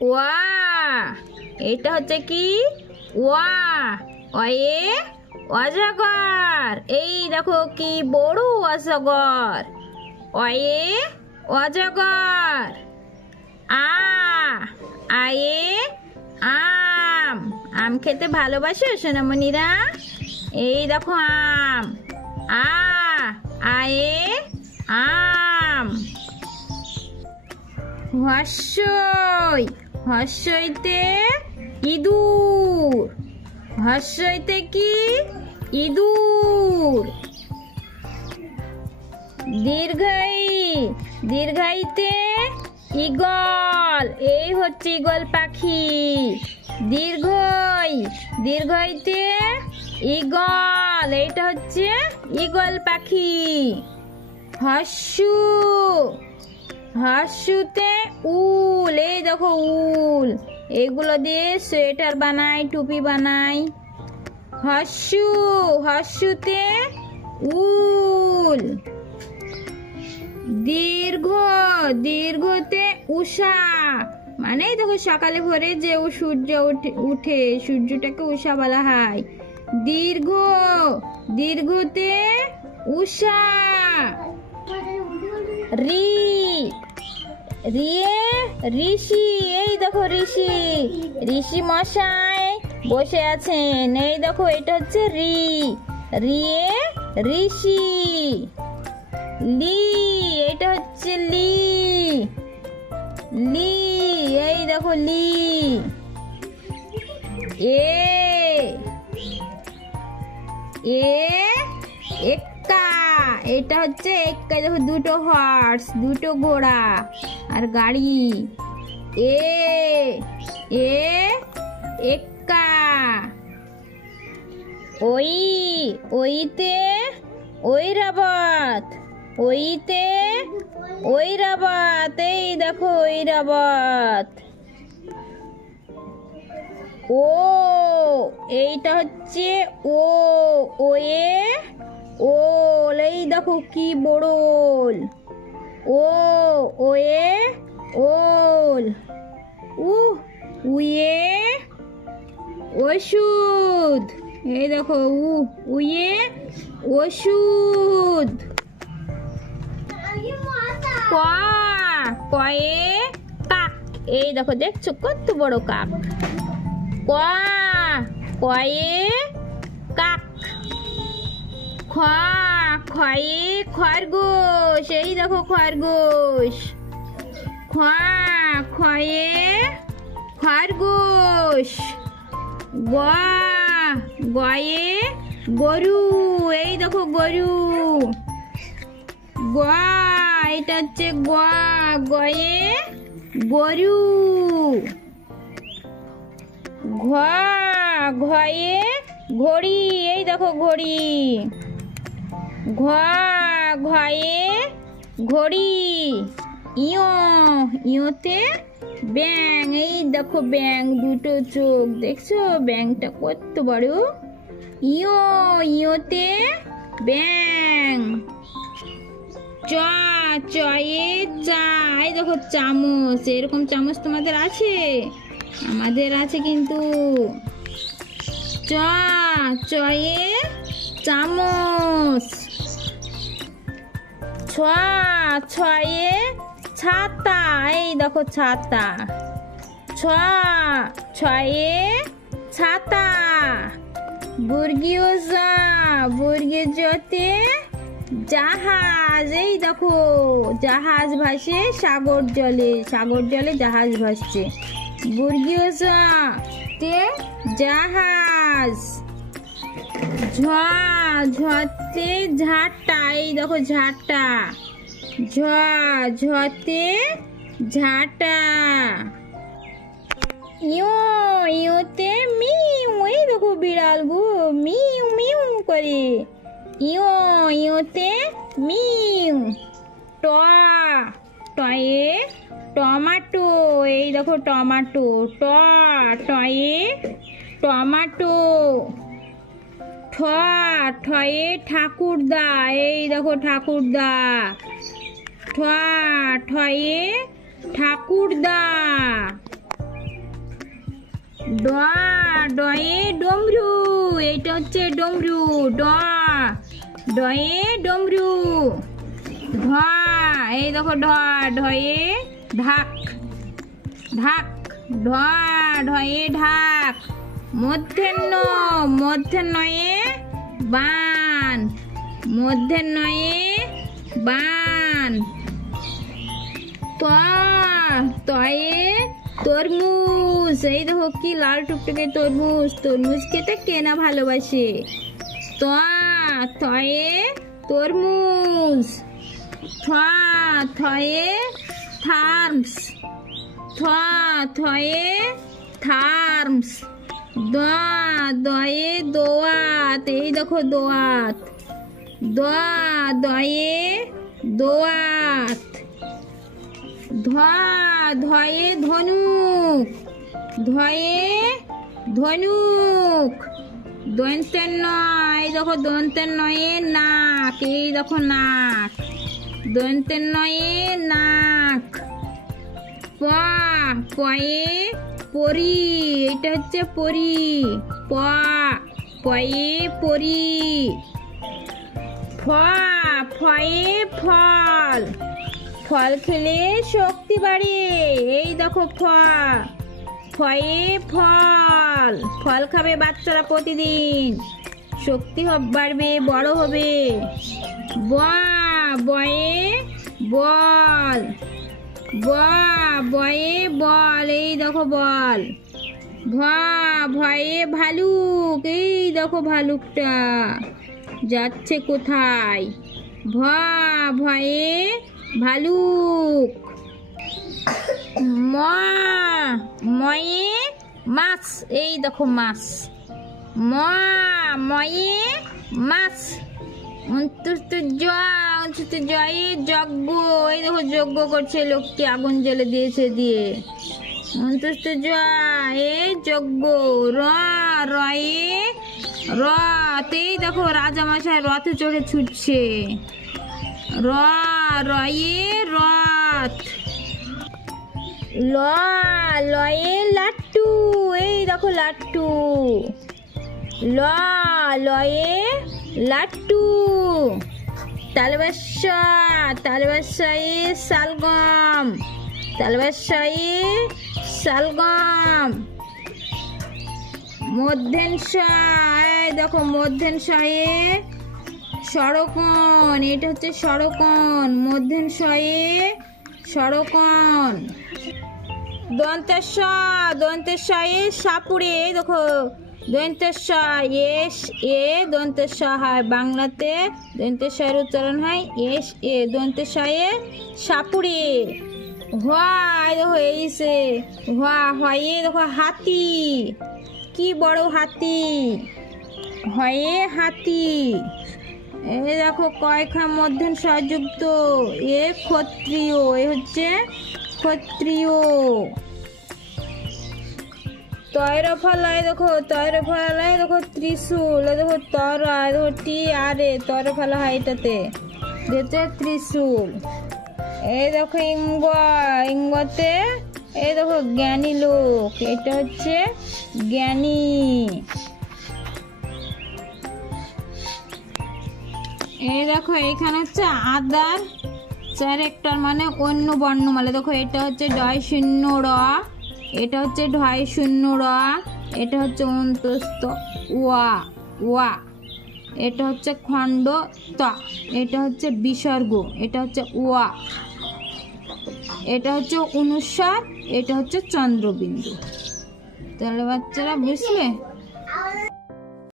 ওয়া, এটা হচ্ছে কি ওয়া। অয়ে অজগর, এই দেখো কি বড় অজগর। অয়ে অজগর। আ, আয়ে আম। আম খেতে ভালোবাসো সোনামণিরা? এই দেখো আম। আ, আয়ে আম। হর্ষই, হর্ষইতে ইঁদুর। হর্ষইতে কি ইঁদুর। দীর্ঘই, দীর্ঘাইতে ঈগল, এই হচ্ছে ঈগল পাখি। দীর্ঘই, দীর্ঘইতে ঈগল, এইটা হচ্ছে ঈগল পাখি। হর্ষু, হর্ষুতে উল, এই দেখো উল, এগুলো দিয়ে সোয়েটার বানাই, টুপি বানাই। হর্ষু, হর্ষুতে উল। দীর্ঘ, দীর্ঘতে উষা, মানে দেখো সকালে ভোরে যে সূর্য উঠে, সূর্যটাকে উষা বলা হয়। দীর্ঘ, দীর্ঘতে উষা। রি, রিয়ে ঋষি, এই দেখো ঋষি, ঋষি মশাই বসে আছেন। এই দেখো এটা হচ্ছে রি, রিয়ে ঋষি। লি, এটা হচ্ছে লি, লি, এই দেখো লি। এ, এ এক্কা, এটা হচ্ছে এক্কা, দেখো দুটো হর্স, দুটো ঘোড়া আর গাড়ি। এ, এ এক্কা। ওই, ওইতে ঐরাবত, ওইতে ঐরাবত, এই দেখো ঐরাবত। ও, এইটা হচ্ছে ও, ওয়ে ওল, এই দেখো কি বড় ওল। ও, ওয়ে ওল। উয়ে ওষুধ, এই দেখো উয়ে ওষুধ। ক, কয়ে কাক, এই দেখো দেখছো কত বড় কাক। ক, কয়ে কাক। খ, খয়ে খরগোশ, এই দেখো খরগোশ। খ, খয়ে খরগোশ। গ, গয়ে গরু, এই দেখো গরু। গ, এটা হচ্ছে গ, গয়ে গরু। ঘ, ঘয়ে ঘড়ি, এই দেখো ঘড়ি। ঘ, ঘয়ে ঘড়ি। ইয়, ইয়তে ব্যাং, এই দেখো ব্যাং, দুটো চোখ, দেখছো ব্যাংটা কত বড়। ইয়, ইয়তে ব্যাং। চ, চয়ে চা, এই দেখো চামচ, এরকম চামচ তোমাদের আছে? আমাদের আছে কিন্তু। চ, চয়ে চামচ। ছ, ছয়ে ছাতা, এই দেখো ছাতা। ছ, ছয়ে ছাতা। বর্গীয় জ, বর্গীয় জতে জাহাজ, এই দেখো জাহাজ ভাসে সাগর জলে, সাগর জলে জাহাজ ভাসছে। বর্গীয় জ তে জাহাজ। ঝ, ঝতে ঝাঁটা, এই দেখো ঝাঁটা। ঝ, ঝতে ঝাঁটা। ইয়, ইয়তে মিউ, এই দেখো বিড়াল গো মিউ মিউ করে। ইয়, ইয়তে মিউ। ট, টয়ে টমাটো, এই দেখো টমাটো। ট, টয়ে টমাটো। ঠ, ঠয়ে ঠাকুরদা, এই দেখো ঠাকুরদা। ঠ, ঠয়ে ঠাকুরদা। ড, ডয়ে ডমরু, এইটা হচ্ছে ডমরু। ড, ডয়ে ডমরু। ঢ, এই দেখো ঢ, ঢয়ে ঢাক, ঢাক। ঢ, ঢয়ে ঢাক। মধ্যাহ্ন, মধ্যাহ্নয়ে বান, মধ্যাহ্নয়ে বান। ত, তয়ে তরমুজ, এই দেখো কি লাল টুকটুকে তরমুজ। তরমুজ খেতে কে না ভালোবাসে। ত, থয়ে তরমুজ। থ, থয়ে থার্মস, থ, থয়ে থার্মস। দ, দয়ে দোয়াত, এই দেখো দোয়াত। দ, দয়ে দোয়াত। ধ, ধয়ে ধনুক, ধয়ে ধনুক। দন্তের ন, এই দেখো দন্তের নয়ে নাক, এই দেখো নাক। দন্তের নয়ে নাক। প, পয়ে পরি, এটা হচ্ছে পরি। প, পয়ে পরি। ফ, ফয়ে ফল, ফল খেলে শক্তি বাড়ে, এই দেখো ফ, ফয়ে ফল। ফল খাবে বাচ্চারা প্রতিদিন, শক্তি বাড়বে, বড় হবে। ব, বয়ে বল, ব, বয়ে বল, এই দেখো বল। ভ, ভয়ে ভালুক, এই দেখো ভালুকটা যাচ্ছে কোথায়। ভ, ভয়ে ভালুক। ম, ময়ে মাছ, এই দেখো মাছ। ম, ময়ে মাছ। জয়ে যজ্ঞ, এই দেখো যজ্ঞ করছে লোকটি, আগুন জ্বেলে দিয়েছে দিয়ে। জয়ে যজ্ঞ। র, রয়ে রথ, এই দেখো রাজামশাই রথে চড়ে ছুটছে। র, রয়ে রথ। ল, লয়ে লাট্টু, এই দেখো লাট্টু। ল, লয়ে লাট্টু। তালবাসা, তালবাসায়ে শালগম, তালবাসায়ে শালগম। মধ্যাংশ, এই দেখো মধ্যাংশয়ে সরকন, এটা হচ্ছে সরকন। মধ্যাংশয়ে সরকন। দন্তেশ, দন্তেশয়ে সাপুড়ে, দেখো দন্তেশ এস এ দন্তেশ হয়, বাংলাতে দন্তেশের উচ্চারণ হয় এস এ। দন্তেশয়ে সাপুড়ে। হয় দেখো এইসে হয়ে দেখো হাতি, কি বড় হাতি, হয়ে হাতি। এই দেখো কয়খা মধ্যম সংযুক্ত, এ ক্ষত্রিয়, এ হচ্ছে ক্ষত্রিয়। তৈরফলায় দেখো, তৈরফলায় দেখো ত্রিশূল, দেখো তরা, দেখো টি আরে তৈরফলা হয় এটাতে, দেখছে ত্রিশূল। এই দেখো ইঙ্গ, ইঙ্গতে এই দেখো জ্ঞানী লোক, এটা হচ্ছে জ্ঞানী। এই দেখো এখানে হচ্ছে আদার ক্যারেক্টার মানে অন্য বর্ণমালা, দেখো এটা হচ্ছে ডয় শূন্য র, এটা হচ্ছে ঢয় শূন্য র, এটা হচ্ছে অন্তস্থ ওয়া ওয়া, এটা হচ্ছে খণ্ড ত, এটা হচ্ছে বিসর্গ, এটা হচ্ছে ওয়া, এটা হচ্ছে অনুস্বার, এটা হচ্ছে চন্দ্রবিন্দু। তাহলে বাচ্চারা বুঝলে?